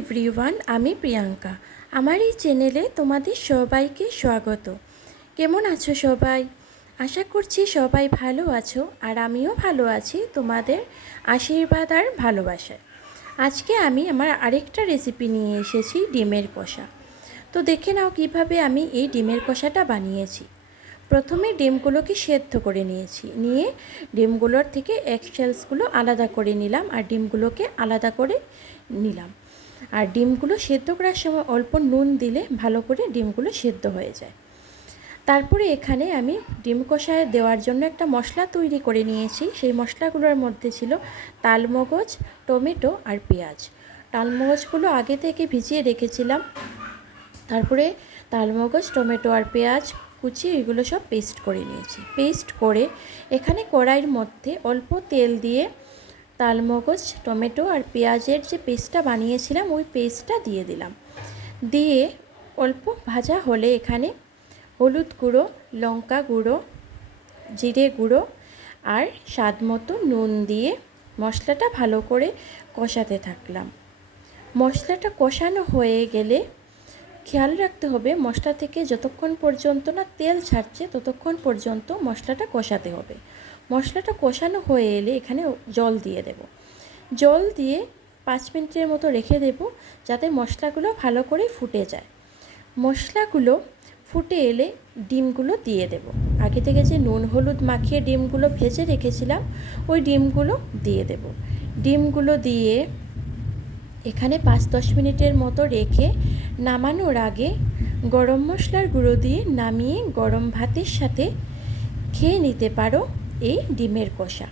Everyone, আমি প্রিয়াঙ্কা। আমার এই চ্যানেলে তোমাদের সবাইকে স্বাগত। কেমন আছো সবাই? আশা করছি সবাই ভালো আছো, আর আমিও ভালো আছি তোমাদের আশীর্বাদ আর ভালোবাসায়। আজকে আমি আমার আরেকটা রেসিপি নিয়ে এসেছি, ডিমের কষা। তো দেখে নাও কিভাবে আমি এই ডিমের কষাটা বানিয়েছি। প্রথমে ডিমগুলোকে সেদ্ধ করে নিয়ে ডিমগুলোর থেকে এগশেলসগুলো আলাদা করে নিলাম, আর ডিমগুলোকে আলাদা করে নিলাম। আর ডিমগুলো সেদ্ধ করার সময় অল্প নুন দিলে ভালো করে ডিমগুলো সেদ্ধ হয়ে যায়। তারপরে এখানে আমি ডিম কষায় দেওয়ার জন্য একটা মশলা তৈরি করে নিয়েছি। সেই মশলাগুলোর মধ্যে ছিল তালমগজ, টমেটো আর পেঁয়াজ। তালমগজগুলো আগে থেকে ভিজিয়ে রেখেছিলাম। তারপরে তালমগজ, টমেটো আর পেঁয়াজ কুচি এগুলো সব পেস্ট করে নিয়েছি। পেস্ট করে এখানে কড়াইয়ের মধ্যে অল্প তেল দিয়ে তালমগজ, টমেটো আর পেঁয়াজের যে পেস্টটা বানিয়েছিলাম ওই পেস্টটা দিয়ে দিলাম। দিয়ে অল্প ভাজা হলে এখানে হলুদ গুঁড়ো, লঙ্কা গুঁড়ো, জিরে গুঁড়ো আর স্বাদ মতো নুন দিয়ে মশলাটা ভালো করে কষাতে থাকলাম। মশলাটা কষানো হয়ে গেলে খেয়াল রাখতে হবে মশলা থেকে যতক্ষণ পর্যন্ত না তেল ছাড়ছে ততক্ষণ পর্যন্ত মশলাটা কষাতে হবে। মশলাটা কষানো হয়ে এলে এখানে জল দিয়ে দেব। জল দিয়ে 5 মিনিটের মতো রেখে দেব, যাতে মশলাগুলো ভালো করে ফুটে যায়। মশলাগুলো ফুটে এলে ডিমগুলো দিয়ে দেব। আগে থেকে যে নুন হলুদ মাখিয়ে ডিমগুলো ভেজে রেখেছিলাম ওই ডিমগুলো দিয়ে দেব। ডিমগুলো দিয়ে এখানে 5-10 মিনিটের মতো রেখে নামানোর আগে গরম মশলার গুঁড়ো দিয়ে নামিয়ে গরম ভাতের সাথে খেয়ে নিতে পারো এই ডিমের কষা।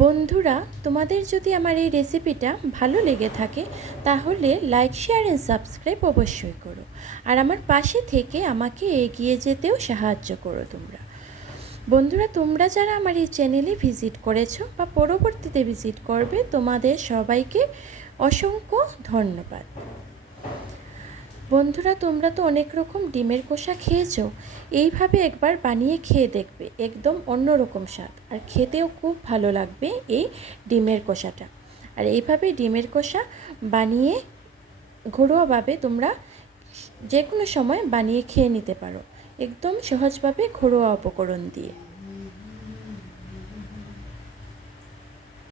বন্ধুরা, তোমাদের যদি আমার এই রেসিপিটা ভালো লেগে থাকে তাহলে লাইক, শেয়ার অ্যান্ড সাবস্ক্রাইব অবশ্যই করো, আর আমার পাশে থেকে আমাকে এগিয়ে যেতেও সাহায্য করো তোমরা। বন্ধুরা, তোমরা যারা আমার এই চ্যানেলে ভিজিট করেছো বা পরবর্তীতে ভিজিট করবে, তোমাদের সবাইকে অসংখ্য ধন্যবাদ। বন্ধুরা, তোমরা তো অনেক রকম ডিমের কষা খেয়েছো, এইভাবে একবার বানিয়ে খেয়ে দেখবে, একদম অন্যরকম স্বাদ, আর খেতেও খুব ভালো লাগবে এই ডিমের কষাটা। আর এইভাবে ডিমের কষা বানিয়ে ঘরোয়াভাবে তোমরা যে কোনো সময় বানিয়ে খেয়ে নিতে পারো, একদম সহজভাবে ঘরোয়া উপকরণ দিয়ে।